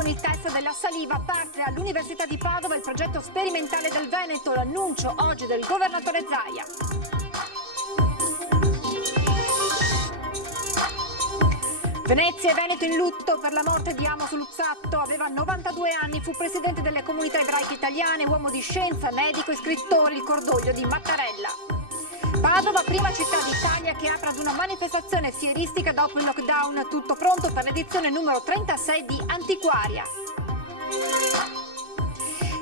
con il test della saliva parte all'Università di Padova il progetto sperimentale del Veneto, l'annuncio oggi del governatore Zaia. Venezia e Veneto in lutto per la morte di Amos Luzzatto. Aveva 92 anni, fu presidente delle comunità ebraiche italiane, uomo di scienza, medico e scrittore, il cordoglio di Mattarella. Padova, prima città d'Italia che apre ad una manifestazione fieristica dopo il lockdown, tutto pronto per l'edizione numero 36 di Antiquaria.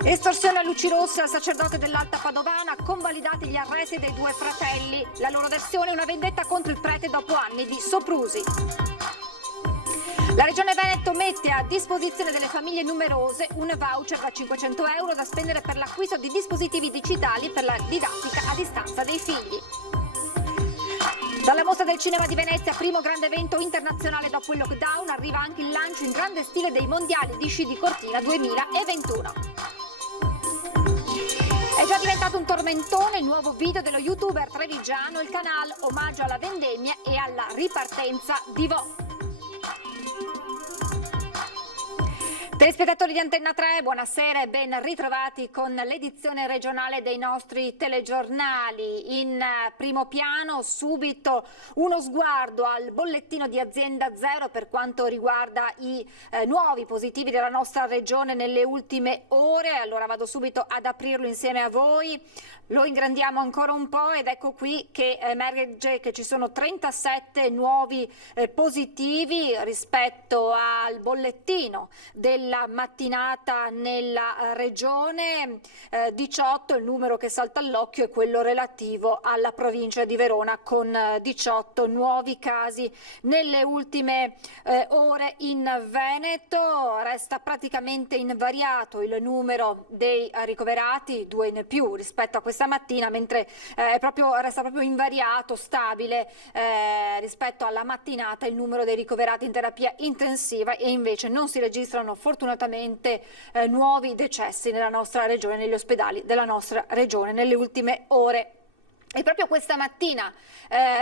Estorsione a luci rosse al sacerdote dell'Alta Padovana, convalidati gli arresti dei due fratelli. La loro versione è una vendetta contro il prete dopo anni di soprusi. La Regione Veneto mette a disposizione delle famiglie numerose un voucher da 500 euro da spendere per l'acquisto di dispositivi digitali per la didattica a distanza dei figli. Dalla Mostra del Cinema di Venezia, primo grande evento internazionale dopo il lockdown, arriva anche il lancio in grande stile dei mondiali di sci di Cortina 2021. È già diventato un tormentone il nuovo video dello youtuber trevigiano, il canale omaggio alla vendemmia e alla ripartenza di Vo. Telespettatori di Antenna 3, buonasera e ben ritrovati con l'edizione regionale dei nostri telegiornali. In primo piano subito uno sguardo al bollettino di Azienda Zero per quanto riguarda i nuovi positivi della nostra regione nelle ultime ore. Allora vado subito ad aprirlo insieme a voi. Lo ingrandiamo ancora un po' ed ecco qui che emerge che ci sono 37 nuovi positivi rispetto al bollettino della mattinata nella regione. 18 il numero che salta all'occhio è quello relativo alla provincia di Verona con 18 nuovi casi nelle ultime ore in Veneto. Resta praticamente invariato il numero dei ricoverati, 2 in più rispetto a questa mattina, mentre resta proprio invariato, stabile rispetto alla mattinata il numero dei ricoverati in terapia intensiva e invece non si registrano fortunatamente nuovi decessi nella nostra regione, negli ospedali della nostra regione nelle ultime ore. E proprio questa mattina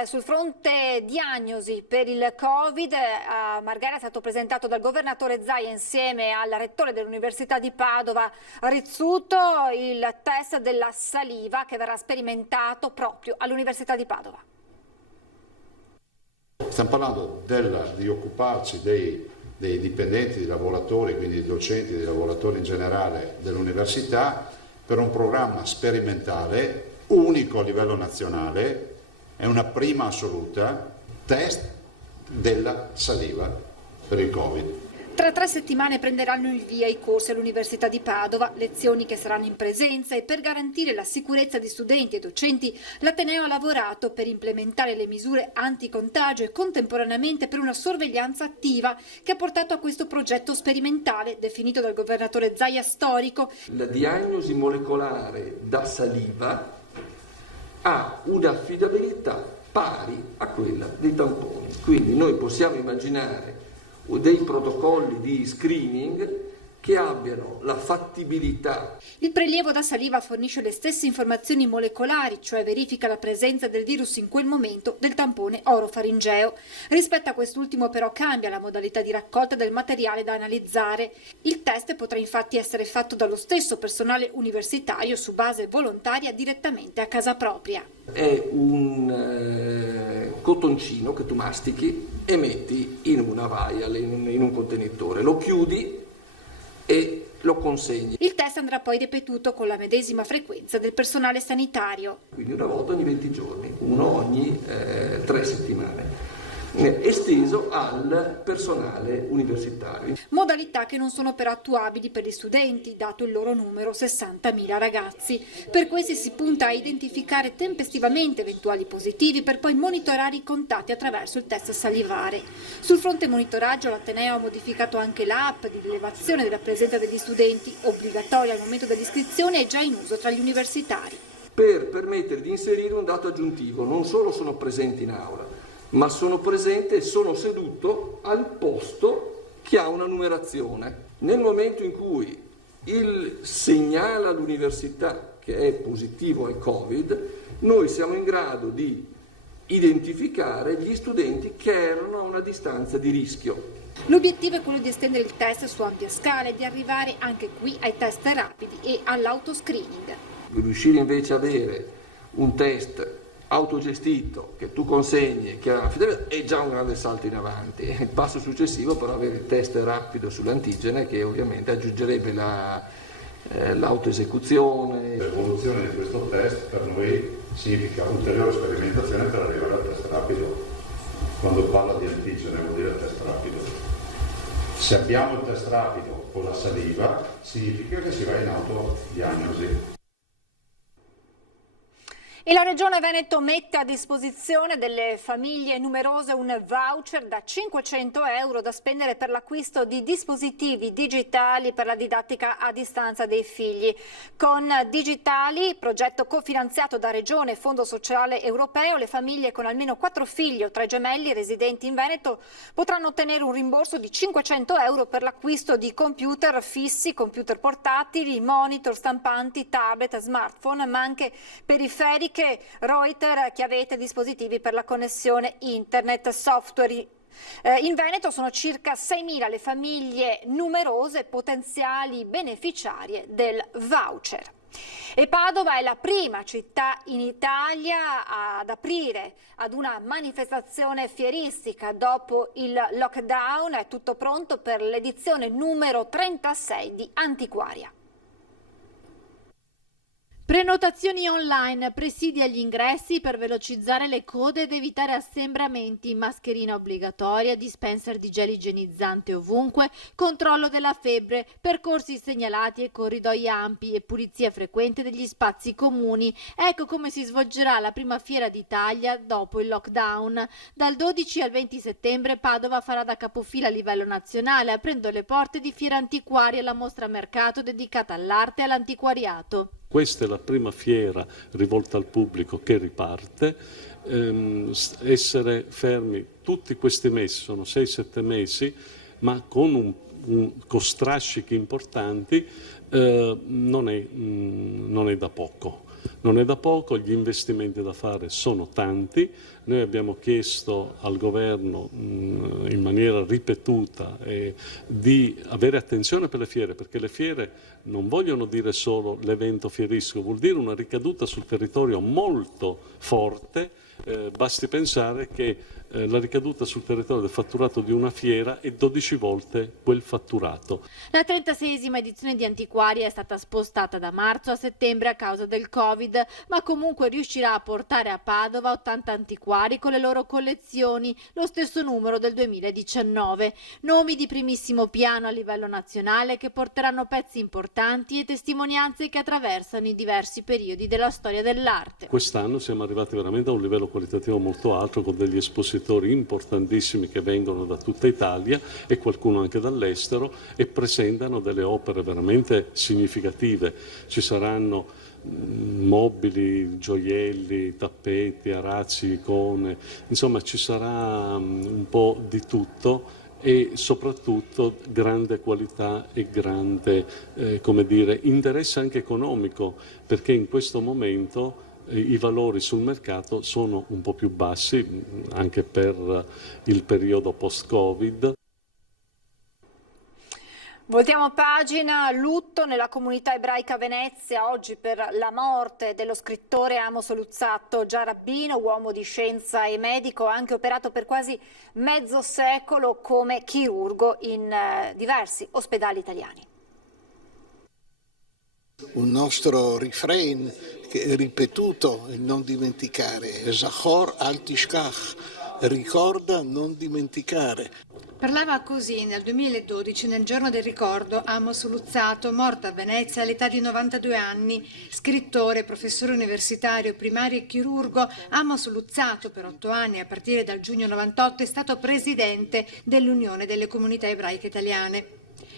sul fronte diagnosi per il Covid a Marghera è stato presentato dal governatore Zaia insieme al rettore dell'Università di Padova Rizzuto il test della saliva che verrà sperimentato proprio all'Università di Padova. Stiamo parlando di occuparci dei dipendenti, dei lavoratori, quindi dei docenti, dei lavoratori in generale dell'università per un programma sperimentale unico a livello nazionale, è una prima assoluta, test della saliva per il Covid. Tra 3 settimane prenderanno il via i corsi all'Università di Padova, lezioni che saranno in presenza e per garantire la sicurezza di studenti e docenti l'Ateneo ha lavorato per implementare le misure anticontagio e contemporaneamente per una sorveglianza attiva che ha portato a questo progetto sperimentale definito dal governatore Zaia storico. La diagnosi molecolare da saliva ha un'affidabilità pari a quella dei tamponi, quindi noi possiamo immaginare dei protocolli di screening che abbiano la fattibilità. Il prelievo da saliva fornisce le stesse informazioni molecolari, cioè verifica la presenza del virus in quel momento del tampone orofaringeo. Rispetto a quest'ultimo però cambia la modalità di raccolta del materiale da analizzare. Il test potrà infatti essere fatto dallo stesso personale universitario su base volontaria direttamente a casa propria. È un cotoncino che tu mastichi e metti in una vial, in un contenitore, lo chiudi e lo consegni. Il test andrà poi ripetuto con la medesima frequenza del personale sanitario. Quindi una volta ogni 20 giorni, uno ogni 3 settimane. Esteso al personale universitario. Modalità che non sono però attuabili per gli studenti, dato il loro numero 60.000 ragazzi. Per questi si punta a identificare tempestivamente eventuali positivi per poi monitorare i contatti attraverso il test salivare. Sul fronte monitoraggio l'Ateneo ha modificato anche l'app di rilevazione della presenza degli studenti, obbligatoria al momento dell'iscrizione e già in uso tra gli universitari. Per permettere di inserire un dato aggiuntivo, non solo sono presenti in aula, ma sono presente e sono seduto al posto che ha una numerazione. Nel momento in cui il segnala all'università che è positivo al Covid, noi siamo in grado di identificare gli studenti che erano a una distanza di rischio. L'obiettivo è quello di estendere il test su ampia scala e di arrivare anche qui ai test rapidi e all'autoscreening. Riuscire invece ad avere un test autogestito che tu consegni, che è già un grande salto in avanti. Il passo successivo però avere il test rapido sull'antigene, che ovviamente aggiungerebbe l'autoesecuzione. L'evoluzione di questo test per noi significa ulteriore sperimentazione per arrivare al test rapido. Quando parla di antigene vuol dire test rapido. Se abbiamo il test rapido con la saliva, significa che si va in autodiagnosi. E la Regione Veneto mette a disposizione delle famiglie numerose un voucher da 500 euro da spendere per l'acquisto di dispositivi digitali per la didattica a distanza dei figli. Con Digitali, progetto cofinanziato da Regione e Fondo Sociale Europeo, le famiglie con almeno 4 figli o 3 gemelli residenti in Veneto potranno ottenere un rimborso di 500 euro per l'acquisto di computer fissi, computer portatili, monitor, stampanti, tablet, smartphone, ma anche periferiche, Reuters, chiavette, dispositivi per la connessione internet, software. In Veneto sono circa 6.000 le famiglie numerose potenziali beneficiarie del voucher. E Padova è la prima città in Italia ad aprire ad una manifestazione fieristica dopo il lockdown. È tutto pronto per l'edizione numero 36 di Antiquaria. Prenotazioni online, presidi agli ingressi per velocizzare le code ed evitare assembramenti, mascherina obbligatoria, dispenser di gel igienizzante ovunque, controllo della febbre, percorsi segnalati e corridoi ampi e pulizia frequente degli spazi comuni. Ecco come si svolgerà la prima fiera d'Italia dopo il lockdown. Dal 12 al 20 settembre Padova farà da capofila a livello nazionale, aprendo le porte di Fiera Antiquaria, la mostra mercato dedicata all'arte e all'antiquariato. Questa è la prima fiera rivolta al pubblico che riparte. Essere fermi tutti questi mesi, sono 6-7 mesi, ma con con strascichi importanti, non è da poco. Non è da poco, gli investimenti da fare sono tanti. Noi abbiamo chiesto al governo in maniera ripetuta di avere attenzione per le fiere, perché le fiere non vogliono dire solo l'evento fieristico, vuol dire una ricaduta sul territorio molto forte. Basti pensare che la ricaduta sul territorio del fatturato di una fiera è 12 volte quel fatturato. La 36esima edizione di Antiquaria è stata spostata da marzo a settembre a causa del Covid, ma comunque riuscirà a portare a Padova 80 antiquari con le loro collezioni, lo stesso numero del 2019. Nomi di primissimo piano a livello nazionale che porteranno pezzi importanti e testimonianze che attraversano i diversi periodi della storia dell'arte. Quest'anno siamo arrivati veramente a un livello qualitativo molto alto, con degli espositori importantissimi che vengono da tutta Italia e qualcuno anche dall'estero e presentano delle opere veramente significative. Ci saranno mobili, gioielli, tappeti, arazzi, icone, insomma ci sarà un po' di tutto e soprattutto grande qualità e grande interesse anche economico, perché in questo momento i valori sul mercato sono un po' più bassi anche per il periodo post-Covid. Voltiamo pagina, lutto nella comunità ebraica a Venezia oggi per la morte dello scrittore Amos Luzzatto, già rabbino, uomo di scienza e medico, ha anche operato per quasi mezzo secolo come chirurgo in diversi ospedali italiani. Un nostro refrain ripetuto, non dimenticare, Zachor al tishkach, ricorda, non dimenticare. Parlava così nel 2012, nel giorno del ricordo, Amos Luzzatto, morto a Venezia all'età di 92 anni. Scrittore, professore universitario, primario e chirurgo, Amos Luzzatto per 8 anni, a partire dal giugno 98, è stato presidente dell'Unione delle Comunità Ebraiche Italiane.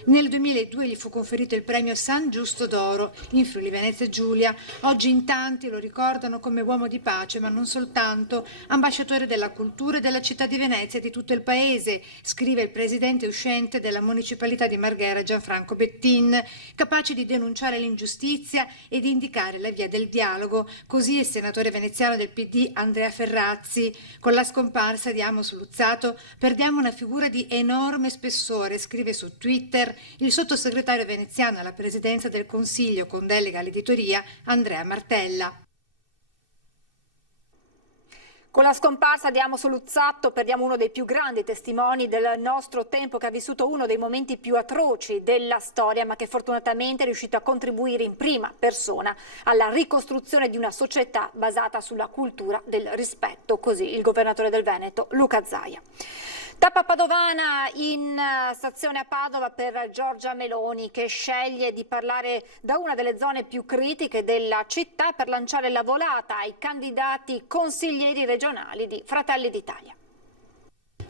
Nel 2002 gli fu conferito il premio San Giusto d'Oro in Friuli Venezia Giulia. Oggi in tanti lo ricordano come uomo di pace, ma non soltanto, ambasciatore della cultura e della città di Venezia e di tutto il paese, scrive il presidente uscente della municipalità di Marghera, Gianfranco Bettin, capace di denunciare l'ingiustizia e di indicare la via del dialogo. Così il senatore veneziano del PD Andrea Ferrazzi. Con la scomparsa di Amos Luzzato perdiamo una figura di enorme spessore, scrive su Twitter il sottosegretario veneziano alla presidenza del Consiglio con delega all'editoria Andrea Martella. Con la scomparsa di Amos Luzzato perdiamo uno dei più grandi testimoni del nostro tempo, che ha vissuto uno dei momenti più atroci della storia, ma che fortunatamente è riuscito a contribuire in prima persona alla ricostruzione di una società basata sulla cultura del rispetto, così il governatore del Veneto Luca Zaia. Tappa padovana in stazione a Padova per Giorgia Meloni, che sceglie di parlare da una delle zone più critiche della città per lanciare la volata ai candidati consiglieri regionali di Fratelli d'Italia.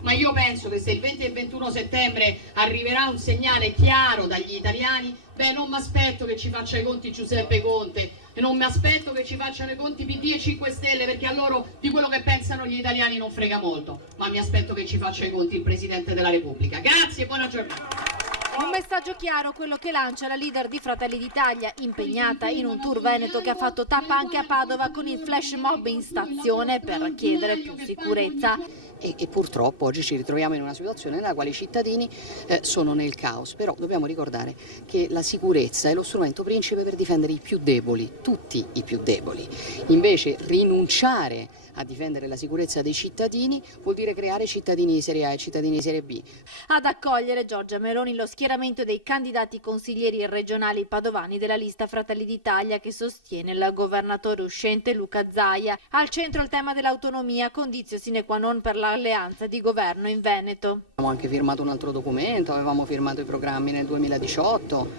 Ma io penso che se il 20 e il 21 settembre arriverà un segnale chiaro dagli italiani, non mi aspetto che ci faccia i conti Giuseppe Conte e non mi aspetto che ci facciano i conti PD e 5 Stelle, perché a loro di quello che pensano gli italiani non frega molto, ma mi aspetto che ci faccia i conti il Presidente della Repubblica. Grazie e buona giornata. Un messaggio chiaro, quello che lancia la leader di Fratelli d'Italia, impegnata in un tour veneto che ha fatto tappa anche a Padova con il flash mob in stazione per chiedere più sicurezza. E purtroppo oggi ci ritroviamo in una situazione nella quale i cittadini sono nel caos, però dobbiamo ricordare che la sicurezza è lo strumento principe per difendere i più deboli, tutti i più deboli. Invece rinunciare a difendere la sicurezza dei cittadini vuol dire creare cittadini di serie A e cittadini di serie B. Ad accogliere Giorgia Meloni lo schieramento dei candidati consiglieri regionali padovani della lista Fratelli d'Italia, che sostiene il governatore uscente Luca Zaia. Al centro il tema dell'autonomia, condizio sine qua non per l'alleanza di governo in Veneto. Abbiamo anche firmato un altro documento, avevamo firmato i programmi nel 2018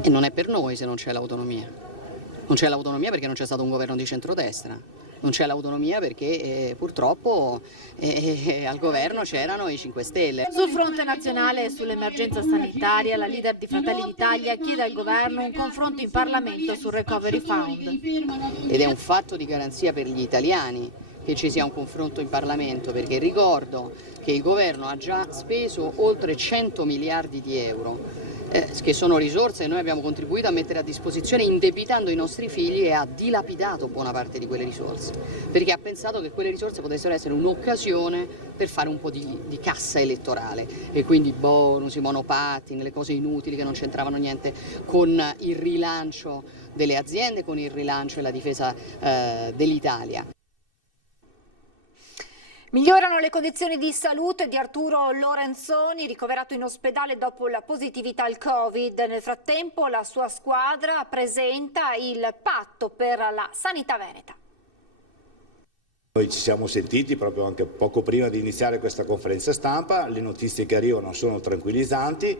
e non è per noi se non c'è l'autonomia. Non c'è l'autonomia perché non c'è stato un governo di centrodestra. Non c'è l'autonomia perché purtroppo al governo c'erano i 5 Stelle. Sul fronte nazionale e sull'emergenza sanitaria, la leader di Fratelli d'Italia chiede al governo un confronto in Parlamento sul Recovery Fund. Ed è un fatto di garanzia per gli italiani che ci sia un confronto in Parlamento, perché ricordo che il governo ha già speso oltre 100 miliardi di euro. Che sono risorse che noi abbiamo contribuito a mettere a disposizione indebitando i nostri figli, e ha dilapidato buona parte di quelle risorse, perché ha pensato che quelle risorse potessero essere un'occasione per fare un po' di cassa elettorale, e quindi bonus, i monopattini, le cose inutili che non c'entravano niente con il rilancio delle aziende, con il rilancio e la difesa dell'Italia. Migliorano le condizioni di salute di Arturo Lorenzoni, ricoverato in ospedale dopo la positività al Covid. Nel frattempo la sua squadra presenta il patto per la sanità veneta. Noi ci siamo sentiti proprio anche poco prima di iniziare questa conferenza stampa, le notizie che arrivano sono tranquillizzanti,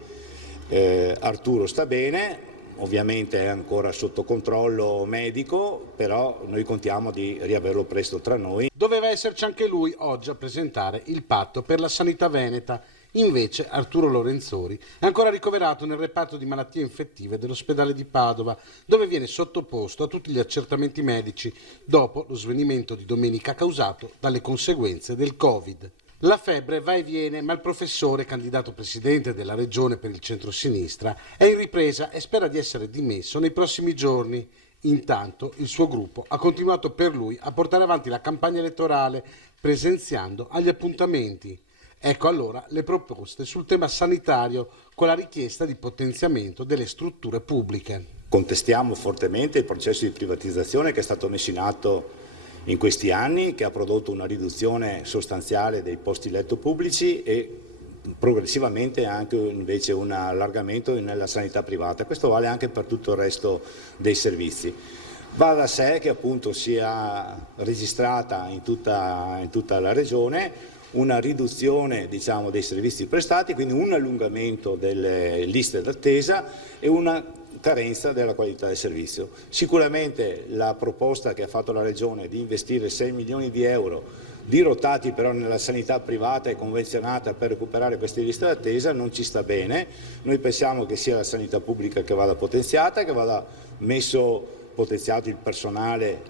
Arturo sta bene. Ovviamente è ancora sotto controllo medico, però noi contiamo di riaverlo presto tra noi. Doveva esserci anche lui oggi a presentare il patto per la sanità veneta. Invece Arturo Lorenzoni è ancora ricoverato nel reparto di malattie infettive dell'ospedale di Padova, dove viene sottoposto a tutti gli accertamenti medici dopo lo svenimento di domenica causato dalle conseguenze del Covid. La febbre va e viene, ma il professore, candidato presidente della regione per il centro-sinistra, è in ripresa e spera di essere dimesso nei prossimi giorni. Intanto il suo gruppo ha continuato per lui a portare avanti la campagna elettorale, presenziando agli appuntamenti. Ecco allora le proposte sul tema sanitario, con la richiesta di potenziamento delle strutture pubbliche. Contestiamo fortemente il processo di privatizzazione che è stato messo in atto in questi anni, che ha prodotto una riduzione sostanziale dei posti letto pubblici e progressivamente anche invece un allargamento nella sanità privata. Questo vale anche per tutto il resto dei servizi. Va da sé che appunto sia registrata in tutta la regione una riduzione, diciamo, dei servizi prestati, quindi un allungamento delle liste d'attesa e una carenza della qualità del servizio. Sicuramente la proposta che ha fatto la Regione di investire 6 milioni di euro dirottati però nella sanità privata e convenzionata per recuperare queste liste d'attesa non ci sta bene. Noi pensiamo che sia la sanità pubblica che vada potenziata, che vada potenziato il personale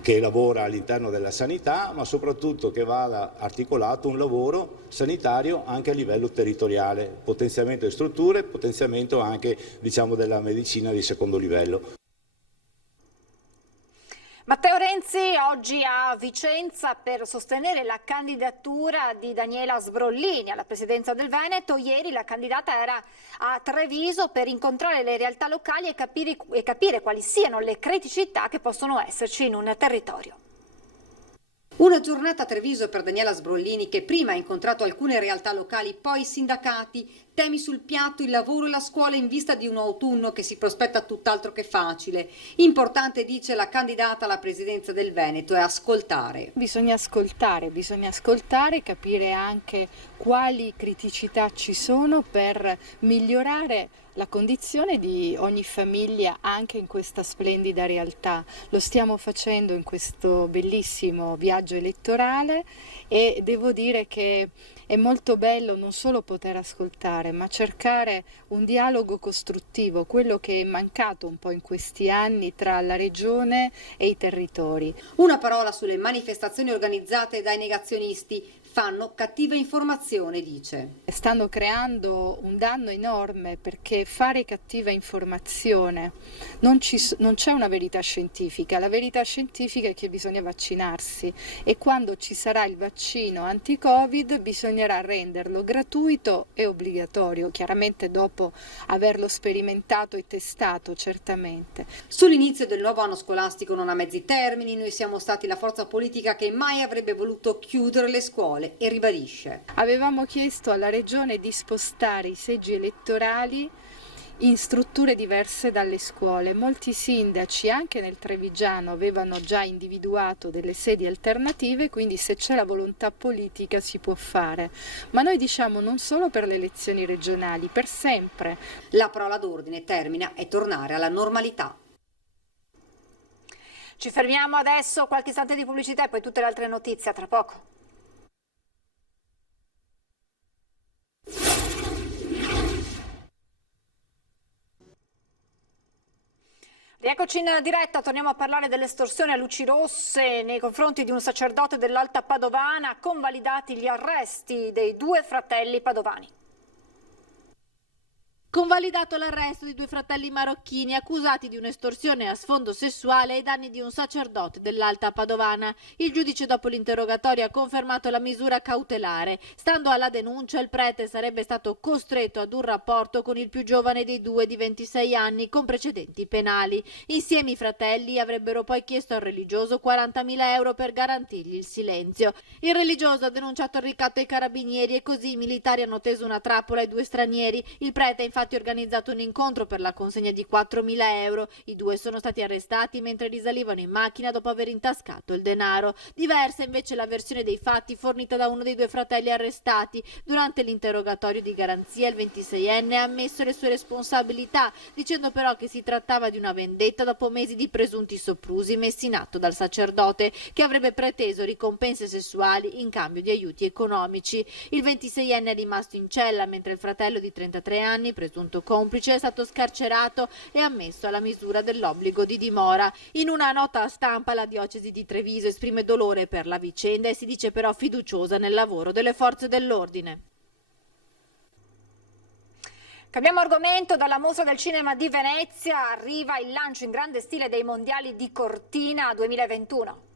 che lavora all'interno della sanità, ma soprattutto che vada articolato un lavoro sanitario anche a livello territoriale, potenziamento delle strutture, potenziamento anche della medicina di secondo livello. Matteo Renzi oggi a Vicenza per sostenere la candidatura di Daniela Sbrollini alla presidenza del Veneto. Ieri la candidata era a Treviso per incontrare le realtà locali e capire quali siano le criticità che possono esserci in un territorio. Una giornata a Treviso per Daniela Sbrollini, che prima ha incontrato alcune realtà locali, poi i sindacati, temi sul piatto, il lavoro e la scuola in vista di un autunno che si prospetta tutt'altro che facile. Importante, dice la candidata alla presidenza del Veneto, è ascoltare. Bisogna ascoltare, capire anche quali criticità ci sono per migliorare la condizione di ogni famiglia anche in questa splendida realtà. Lo stiamo facendo in questo bellissimo viaggio elettorale e devo dire che è molto bello non solo poter ascoltare, ma cercare un dialogo costruttivo, quello che è mancato un po' in questi anni tra la regione e i territori. Una parola sulle manifestazioni organizzate dai negazionisti. Fanno cattiva informazione, dice. Stanno creando un danno enorme perché fare cattiva informazione non c'è una verità scientifica. La verità scientifica è che bisogna vaccinarsi e quando ci sarà il vaccino anti-Covid bisognerà renderlo gratuito e obbligatorio, chiaramente dopo averlo sperimentato e testato, certamente. Sull'inizio del nuovo anno scolastico non ha mezzi termini, noi siamo stati la forza politica che mai avrebbe voluto chiudere le scuole. E ribadisce. Avevamo chiesto alla Regione di spostare i seggi elettorali in strutture diverse dalle scuole. Molti sindaci, anche nel Trevigiano, avevano già individuato delle sedi alternative, quindi se c'è la volontà politica si può fare. Ma noi diciamo non solo per le elezioni regionali, per sempre. La parola d'ordine termina e tornare alla normalità. Ci fermiamo adesso, qualche istante di pubblicità e poi tutte le altre notizie, a tra poco. Rieccoci in diretta, torniamo a parlare dell'estorsione a luci rosse nei confronti di un sacerdote dell'Alta Padovana, convalidati gli arresti dei due fratelli padovani. Convalidato l'arresto di due fratelli marocchini accusati di un'estorsione a sfondo sessuale ai danni di un sacerdote dell'Alta Padovana. Il giudice dopo l'interrogatorio ha confermato la misura cautelare. Stando alla denuncia, il prete sarebbe stato costretto ad un rapporto con il più giovane dei due di 26 anni con precedenti penali. Insieme i fratelli avrebbero poi chiesto al religioso 40.000 euro per garantirgli il silenzio. Il religioso ha denunciato il ricatto ai carabinieri e così i militari hanno teso una trappola ai due stranieri. Il prete infatti organizzato un incontro per la consegna di 4.000 euro. I due sono stati arrestati mentre risalivano in macchina dopo aver intascato il denaro. Diversa invece la versione dei fatti fornita da uno dei due fratelli arrestati. Durante l'interrogatorio di garanzia il 26enne ha ammesso le sue responsabilità, dicendo però che si trattava di una vendetta dopo mesi di presunti soprusi messi in atto dal sacerdote, che avrebbe preteso ricompense sessuali in cambio di aiuti economici. Il 26enne è rimasto in cella mentre il fratello di 33 anni, presunto complice, è stato scarcerato e ammesso alla misura dell'obbligo di dimora. In una nota stampa la diocesi di Treviso esprime dolore per la vicenda e si dice però fiduciosa nel lavoro delle forze dell'ordine. Cambiamo argomento, dalla Mostra del Cinema di Venezia arriva il lancio in grande stile dei Mondiali di Cortina 2021.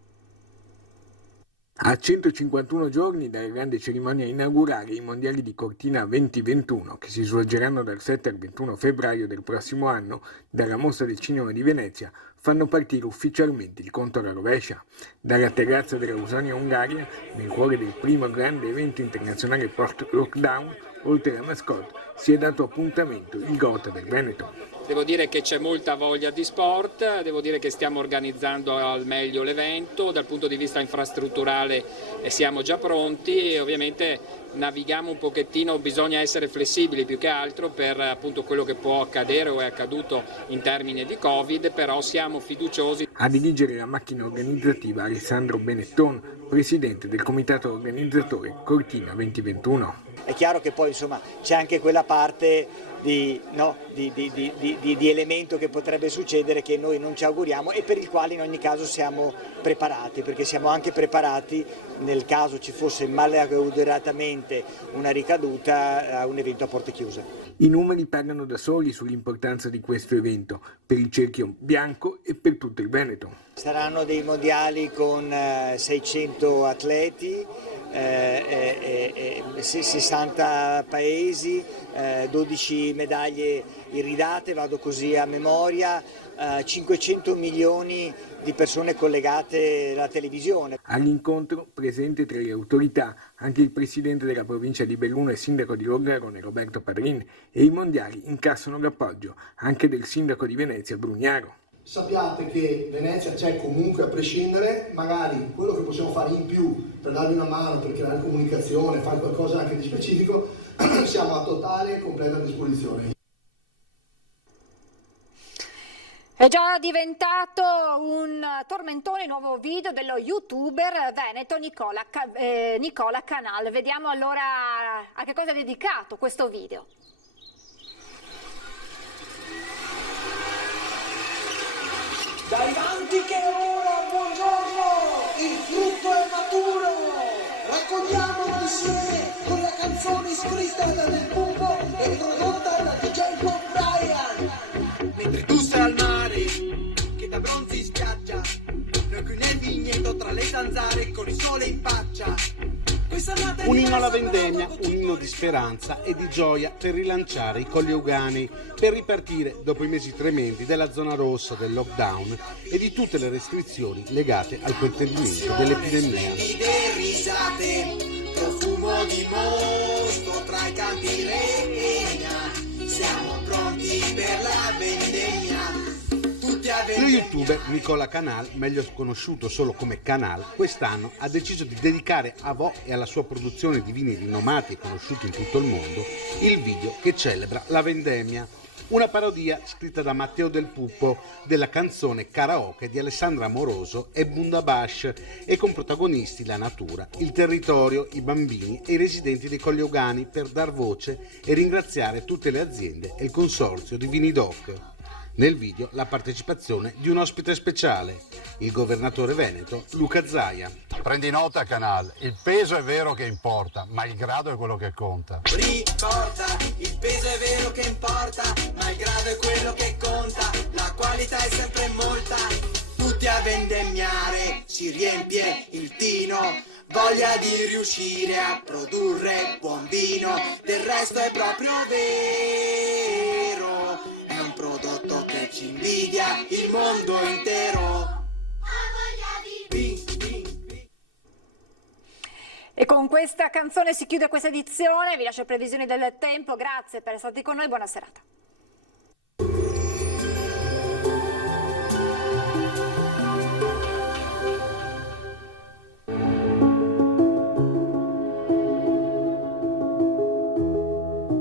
A 151 giorni dalla grande cerimonia inaugurale i Mondiali di Cortina 2021, che si svolgeranno dal 7 al 21 febbraio del prossimo anno dalla Mostra del Cinema di Venezia, fanno partire ufficialmente il conto alla rovescia. Dalla terrazza della Ausonia Ungaria, nel cuore del primo grande evento internazionale post-lockdown, oltre alla mascotte, si è dato appuntamento il Gotha del Veneto. Devo dire che c'è molta voglia di sport, devo dire che stiamo organizzando al meglio l'evento, dal punto di vista infrastrutturale siamo già pronti e ovviamente navighiamo un pochettino, bisogna essere flessibili più che altro per appunto quello che può accadere o è accaduto in termini di Covid, però siamo fiduciosi. A dirigere la macchina organizzativa Alessandro Benetton, presidente del comitato organizzatore Cortina 2021. È chiaro che poi insomma c'è anche quella parte di elemento che potrebbe succedere che noi non ci auguriamo e per il quale in ogni caso siamo preparati, perché siamo anche preparati nel caso ci fosse malauguratamente una ricaduta a un evento a porte chiuse. I numeri parlano da soli sull'importanza di questo evento per il cerchio bianco e per tutto il Veneto. Saranno dei mondiali con 600 atleti, 60 paesi, 12 medaglie iridate, vado così a memoria, 500 milioni di persone collegate alla televisione. All'incontro, presente tra le autorità, anche il presidente della provincia di Belluno e sindaco di Longarone Roberto Padrin, e i mondiali incassano l'appoggio anche del sindaco di Venezia Brugnaro. Sappiate che Venezia c'è comunque a prescindere, magari quello che possiamo fare in più per darvi una mano, per creare comunicazione, fare qualcosa anche di specifico, siamo a totale e completa disposizione. È già diventato un tormentone il nuovo video dello youtuber veneto Nicola Canal. Vediamo allora a che cosa è dedicato questo video. Dai vanti che ora, buongiorno, il frutto è maturo, raccogliamolo insieme con la canzone scritta da Del Pupo e prodotta da DJ Bob Brian. Mentre tu sei al mare, che da bronzi spiaggia, noi qui nel vigneto tra le zanzare con il sole in faccia. Un inno alla vendemmia, un inno di speranza e di gioia per rilanciare i Colli Euganei, per ripartire dopo i mesi tremendi della zona rossa del lockdown e di tutte le restrizioni legate al contenimento dell'epidemia. Risate, profumo di mosto tra i campi legna, siamo pronti per la vendemmia. Lo youtuber Nicola Canal, meglio conosciuto solo come Canal, quest'anno ha deciso di dedicare a Vo e alla sua produzione di vini rinomati e conosciuti in tutto il mondo il video che celebra la vendemmia. Una parodia scritta da Matteo Del Pupo della canzone Karaoke di Alessandra Amoroso e Bundabash e con protagonisti la natura, il territorio, i bambini e i residenti dei Colli Euganei per dar voce e ringraziare tutte le aziende e il consorzio di Vini Doc. Nel video la partecipazione di un ospite speciale, il governatore veneto Luca Zaia. Prendi nota Canal, il peso è vero che importa, ma il grado è quello che conta. Ricorda, il peso è vero che importa, ma il grado è quello che conta, la qualità è sempre molta. Tutti a vendemmiare, si riempie il tino, voglia di riuscire a produrre buon vino, del resto è proprio vero, è un prodotto che ci invidia il mondo intero. E con questa canzone si chiude questa edizione, vi lascio le previsioni del tempo, grazie per essere stati con noi, buona serata.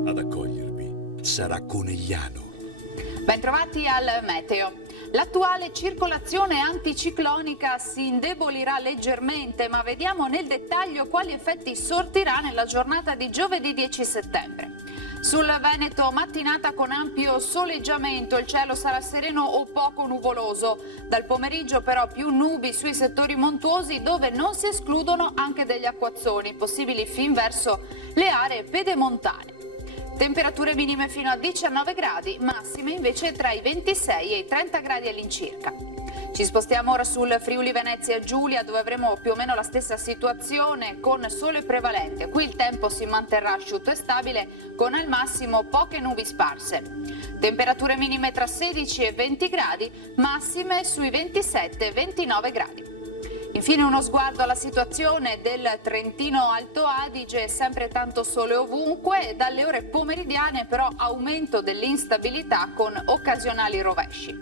Ad accogliervi sarà Conegliano. Bentrovati al meteo. L'attuale circolazione anticiclonica si indebolirà leggermente, ma vediamo nel dettaglio quali effetti sortirà nella giornata di giovedì 10 settembre. Sul Veneto mattinata con ampio soleggiamento, il cielo sarà sereno o poco nuvoloso. Dal pomeriggio però più nubi sui settori montuosi dove non si escludono anche degli acquazzoni, possibili fin verso le aree pedemontane. Temperature minime fino a 19 gradi, massime invece tra i 26 e i 30 gradi all'incirca. Ci spostiamo ora sul Friuli Venezia Giulia, dove avremo più o meno la stessa situazione con sole prevalente. Qui il tempo si manterrà asciutto e stabile con al massimo poche nubi sparse. Temperature minime tra 16 e 20 gradi, massime sui 27 e 29 gradi. Infine uno sguardo alla situazione del Trentino Alto Adige, sempre tanto sole ovunque, dalle ore pomeridiane però aumento dell'instabilità con occasionali rovesci.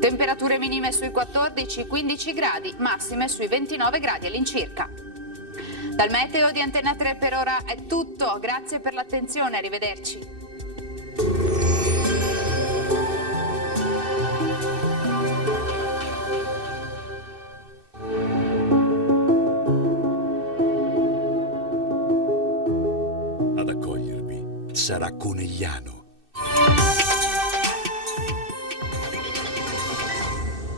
Temperature minime sui 14-15 gradi, massime sui 29 gradi all'incirca. Dal meteo di Antena 3 per ora è tutto, grazie per l'attenzione, arrivederci. Ad accogliervi sarà Conegliano.